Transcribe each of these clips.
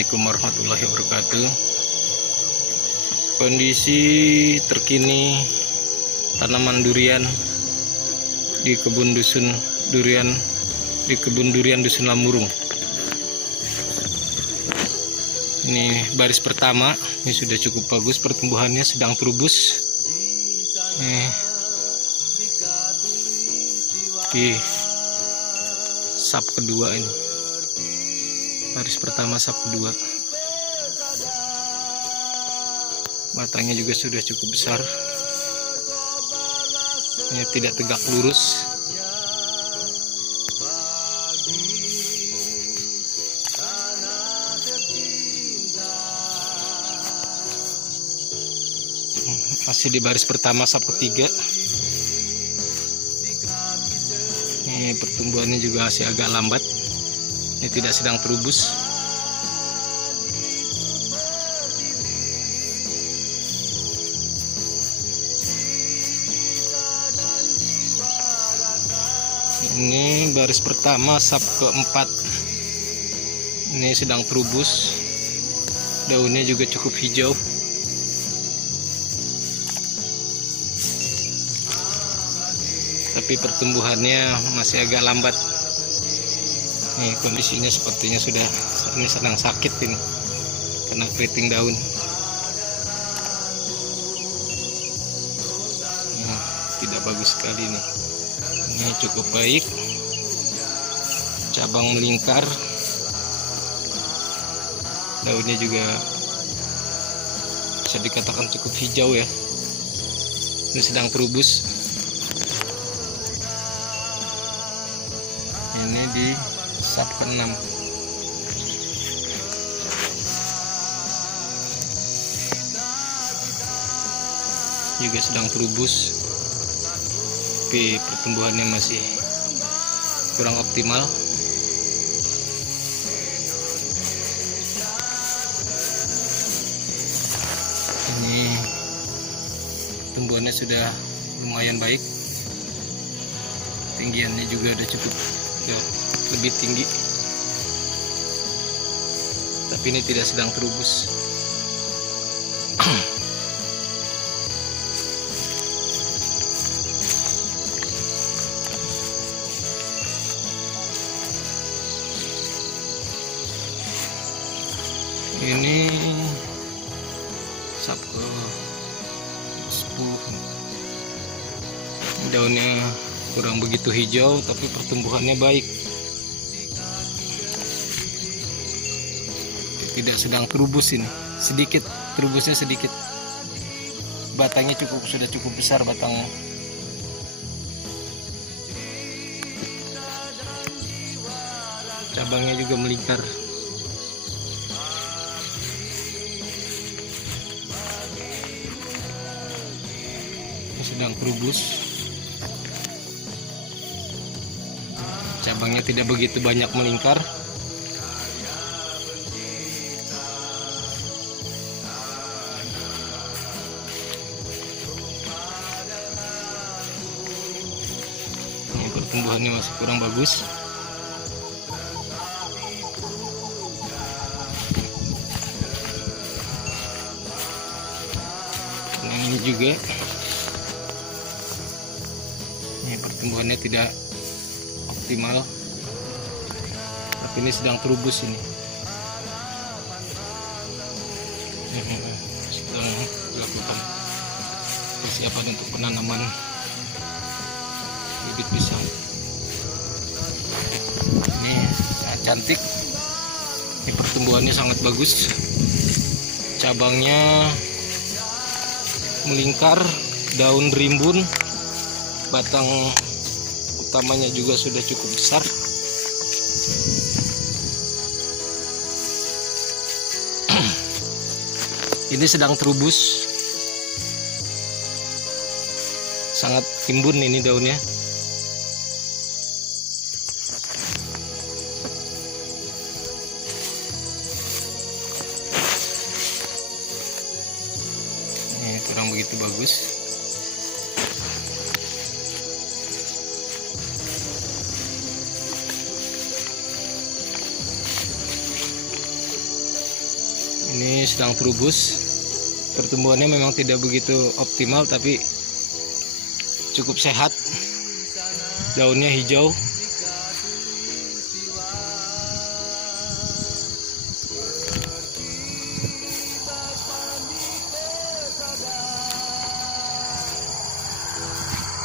Assalamualaikum warahmatullahi wabarakatuh. Kondisi terkini tanaman durian di kebun durian Dusun Lamurung. Ini baris pertama, ini sudah cukup bagus pertumbuhannya, sedang terubus. Oke, sap kedua ini. Baris pertama, sap kedua. Batangnya juga sudah cukup besar. Ini tidak tegak lurus. Masih di baris pertama, sap ketiga. Ini pertumbuhannya juga masih agak lambat. Ini tidak sedang terubus. Ini baris pertama, sap keempat. Ini sedang terubus. Daunnya juga cukup hijau. Tapi pertumbuhannya masih agak lambat. Nih, kondisinya sepertinya ini sedang sakit ini karena keriting daun. Nah, tidak bagus sekali nih. Ini cukup baik, cabang melingkar, daunnya juga bisa dikatakan cukup hijau ya. Ini sedang terubus. Ini di sap ke-6. Juga sedang terubus, tapi pertumbuhannya masih kurang optimal. Ini pertumbuhannya sudah lumayan baik, tinggiannya juga udah cukup lebih tinggi, tapi ini tidak sedang terubus. Ini sap ke 10. Daunnya kurang begitu hijau, tapi pertumbuhannya baik. Tidak sedang terubus ini, sedikit terubusnya sedikit. Batangnya sudah cukup besar batangnya. Cabangnya juga melingkar. Sedang terubus. Cabangnya tidak begitu banyak melingkar. Ini pertumbuhannya masih kurang bagus. Nah, ini juga. Ini pertumbuhannya tidak optimal, tapi ini sedang terubus ini. Sedang dilakukan persiapan untuk penanaman bibit pisang. Ini sangat cantik. Ini pertumbuhannya sangat bagus. Cabangnya melingkar, daun rimbun, batang utamanya juga sudah cukup besar. Ini sedang terubus, sangat timbun ini daunnya. Ini kurang begitu bagus. Ini sedang terubus. Pertumbuhannya memang tidak begitu optimal, tapi cukup sehat. Daunnya hijau.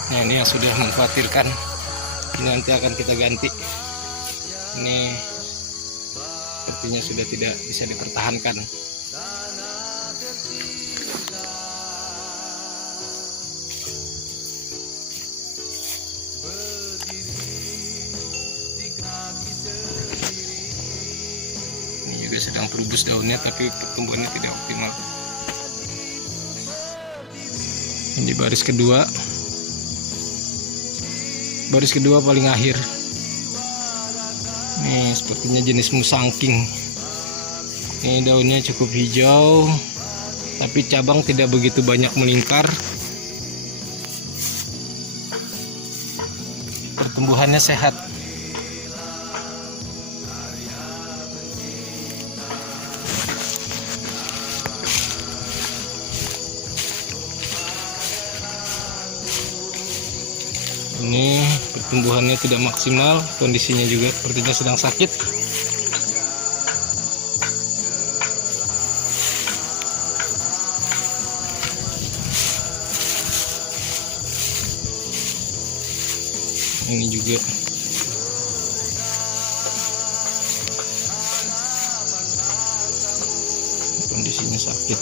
Nah, ini yang sudah mengkhawatirkan. Ini nanti akan kita ganti. Ini sepertinya sudah tidak bisa dipertahankan. Ini juga sedang terubus daunnya, tapi pertumbuhannya tidak optimal. Ini baris kedua. Baris kedua paling akhir. Nih, sepertinya jenis musangking. Ini daunnya cukup hijau, tapi cabang tidak begitu banyak melingkar. Pertumbuhannya sehat. Ini pertumbuhannya tidak maksimal, kondisinya juga sepertinya sedang sakit. Ini juga kondisinya sakit.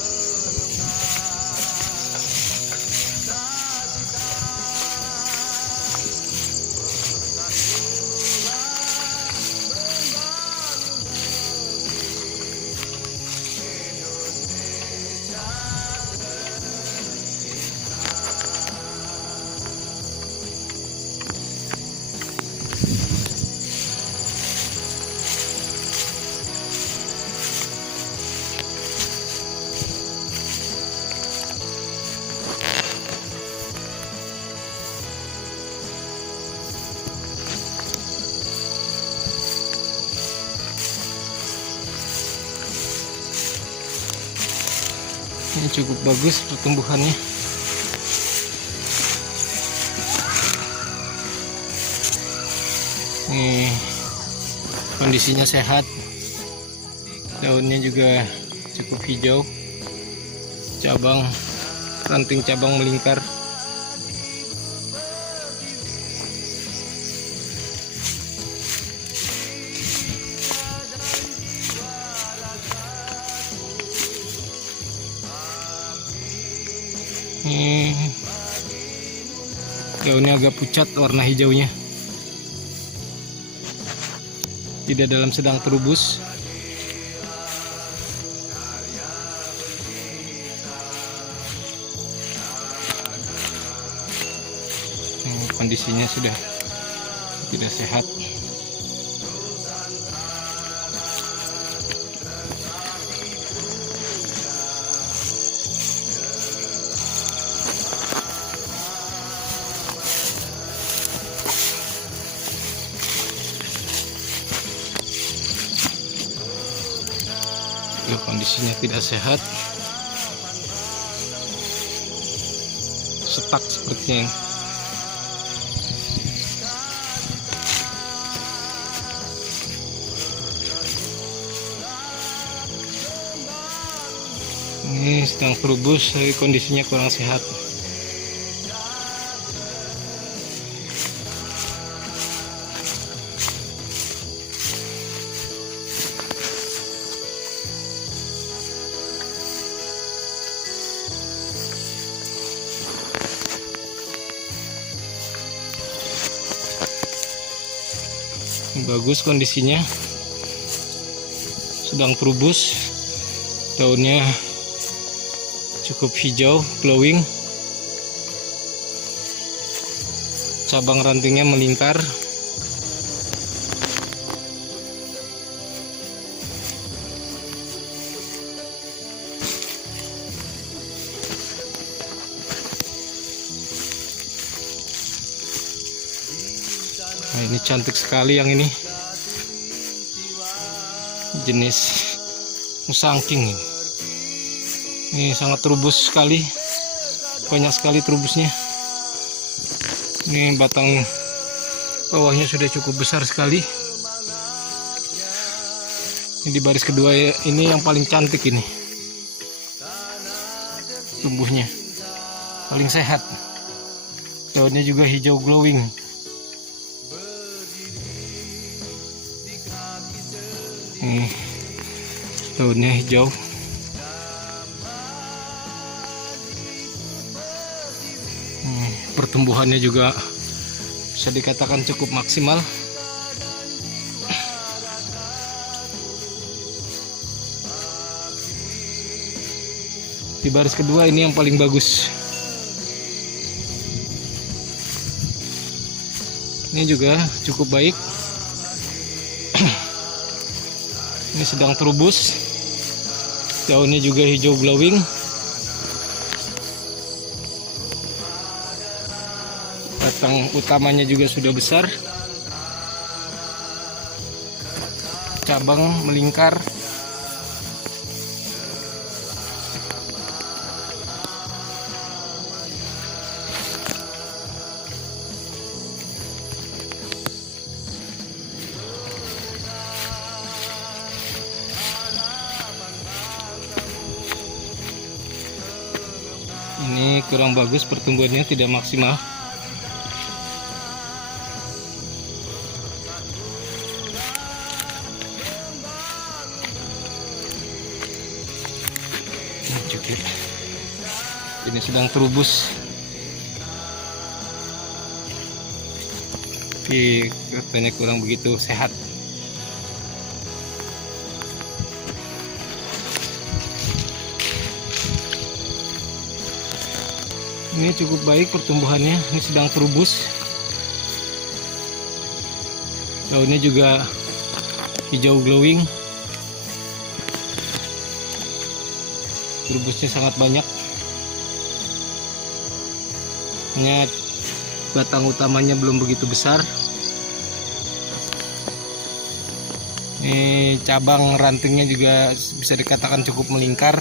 Ini cukup bagus pertumbuhannya. Ini kondisinya sehat. Daunnya juga cukup hijau. Ranting cabang melingkar. Daunnya agak pucat warna hijaunya. Tidak dalam sedang terubus. Kondisinya sudah tidak sehat. Kondisinya tidak sehat, setak sepertinya. Ini sedang terubus, tapi kondisinya kurang sehat. Bagus kondisinya, sedang terubus, daunnya cukup hijau, glowing, cabang rantingnya melingkar. Nah, ini cantik sekali yang ini, jenis musangking. Ini sangat terubus sekali, banyak sekali terubusnya. Ini batang bawahnya sudah cukup besar sekali. Ini di baris kedua ini yang paling cantik ini, tumbuhnya paling sehat, daunnya juga hijau glowing. Daunnya hijau. Pertumbuhannya juga bisa dikatakan cukup maksimal. Di baris kedua ini yang paling bagus. Ini juga cukup baik. Ini sedang terubus, daunnya juga hijau glowing. Batang utamanya juga sudah besar, cabang melingkar. Ini kurang bagus, pertumbuhannya tidak maksimal. Ini sedang terubus, tapi katanya kurang begitu sehat. Ini cukup baik pertumbuhannya, ini sedang terubus, daunnya juga hijau glowing, terubusnya sangat banyak. Hanya batang utamanya belum begitu besar. Ini cabang rantingnya juga bisa dikatakan cukup melingkar.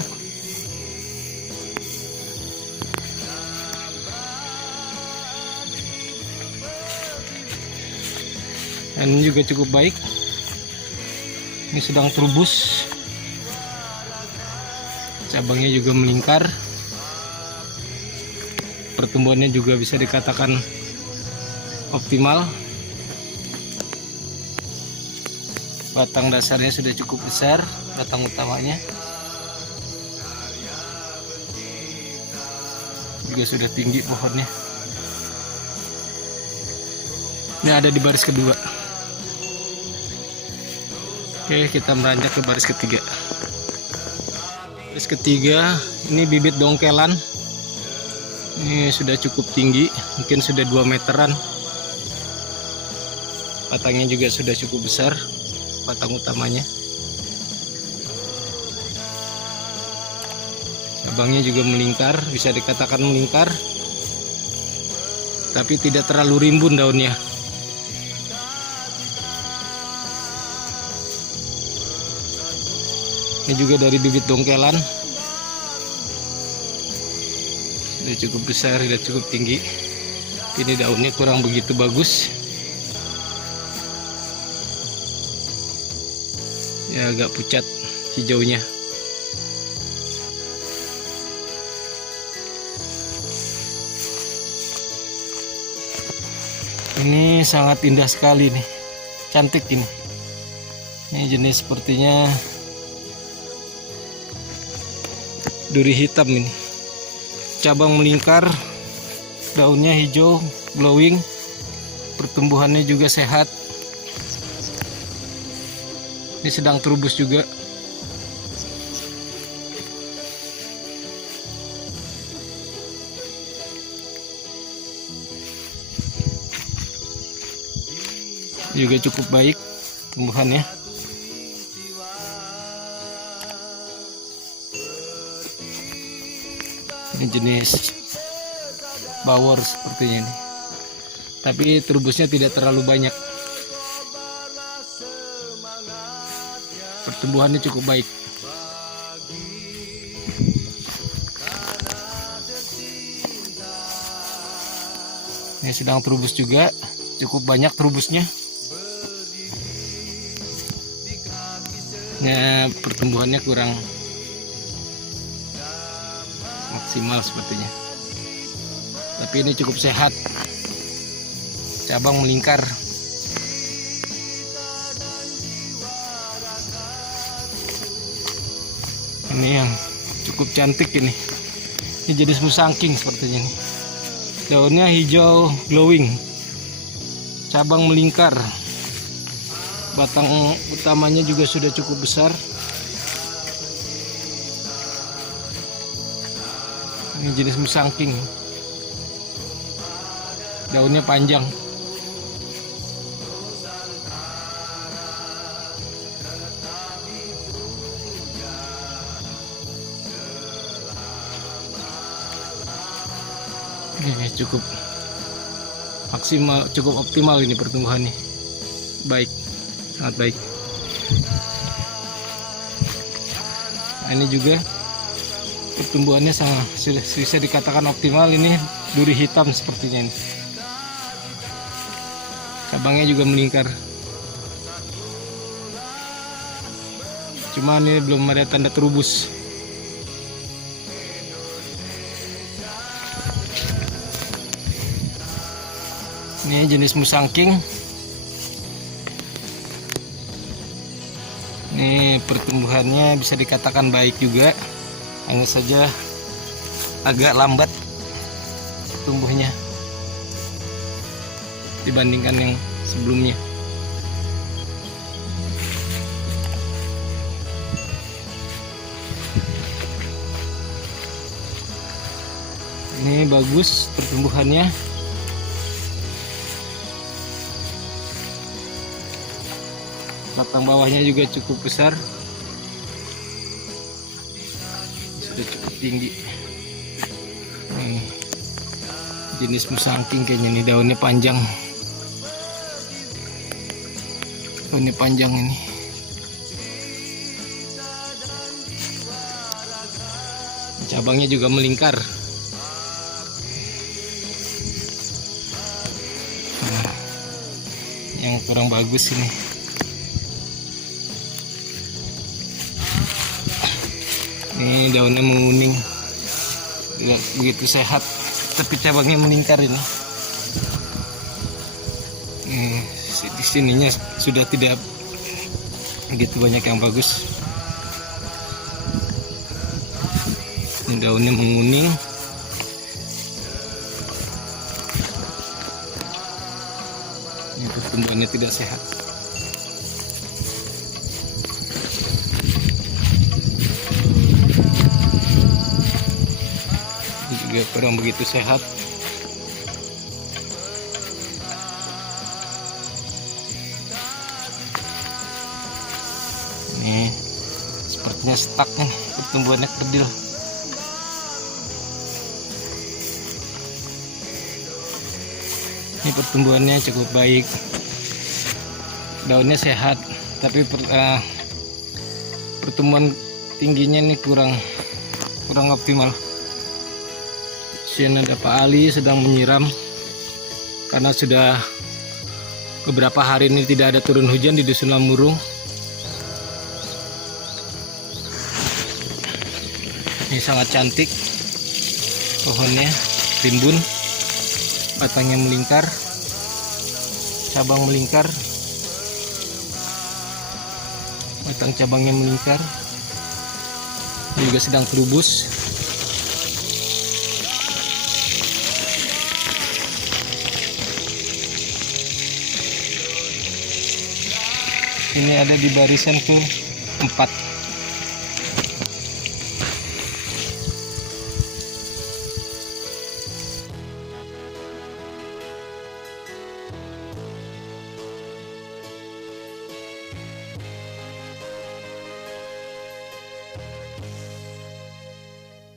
Dan ini juga cukup baik. Ini sedang terubus, cabangnya juga melingkar. Pertumbuhannya juga bisa dikatakan optimal. Batang dasarnya sudah cukup besar, batang utamanya juga sudah tinggi pohonnya. Ini ada di baris kedua. Oke, kita meranjak ke baris ketiga. Baris ketiga ini bibit dongkelan. Ini sudah cukup tinggi, mungkin sudah 2 meteran. Batangnya juga sudah cukup besar, batang utamanya. Cabangnya juga melingkar, bisa dikatakan melingkar, tapi tidak terlalu rimbun daunnya. Ini juga dari bibit dongkelan, sudah cukup besar, sudah cukup tinggi. Ini daunnya kurang begitu bagus, ya agak pucat hijaunya. Ini sangat indah sekali nih, cantik ini. Ini jenis sepertinya duri hitam ini. Cabang melingkar, daunnya hijau glowing, pertumbuhannya juga sehat. Ini sedang terubus juga. Juga cukup baik tumbuhannya. Ini jenis bawor sepertinya ini, tapi terubusnya tidak terlalu banyak. Pertumbuhannya cukup baik. Ini sedang terubus juga, cukup banyak terubusnya. Ya, pertumbuhannya kurang maksimal sepertinya, tapi ini cukup sehat, cabang melingkar. Ini yang cukup cantik ini jenis musangking sepertinya nih. Daunnya hijau glowing, cabang melingkar. Batang utamanya juga sudah cukup besar. Ini jenis musangking. Daunnya panjang. Ini cukup maksimal, cukup optimal ini pertumbuhannya. Baik, sangat baik. Nah, ini juga pertumbuhannya sudah bisa dikatakan optimal. Ini duri hitam sepertinya ini. Cabangnya juga melingkar. Cuma ini belum ada tanda terubus. Ini jenis musangking. Ini pertumbuhannya bisa dikatakan baik juga, hanya saja agak lambat tumbuhnya dibandingkan yang sebelumnya. Ini bagus pertumbuhannya. Batang bawahnya juga cukup besar, sudah cukup tinggi. Nih, jenis musangking kayaknya nih, daunnya panjang. Daunnya panjang ini. Cabangnya juga melingkar. Nah, yang kurang bagus ini. Ini daunnya menguning, tidak begitu sehat, tapi cabangnya melingkar ini. Di sininya sudah tidak begitu banyak yang bagus. Ini daunnya menguning. Ini pertumbuhannya tidak sehat. Juga kurang begitu sehat. Ini sepertinya stuck nih, pertumbuhannya kerdil. Ini pertumbuhannya cukup baik, daunnya sehat, tapi pertumbuhan tingginya ini kurang optimal. Sini ada Pak Ali sedang menyiram karena sudah beberapa hari ini tidak ada turun hujan di Dusun Lamurung. Ini sangat cantik pohonnya, rimbun, batangnya melingkar, cabang melingkar, batang cabangnya melingkar, juga sedang terubus. Ini ada di barisan ke-4.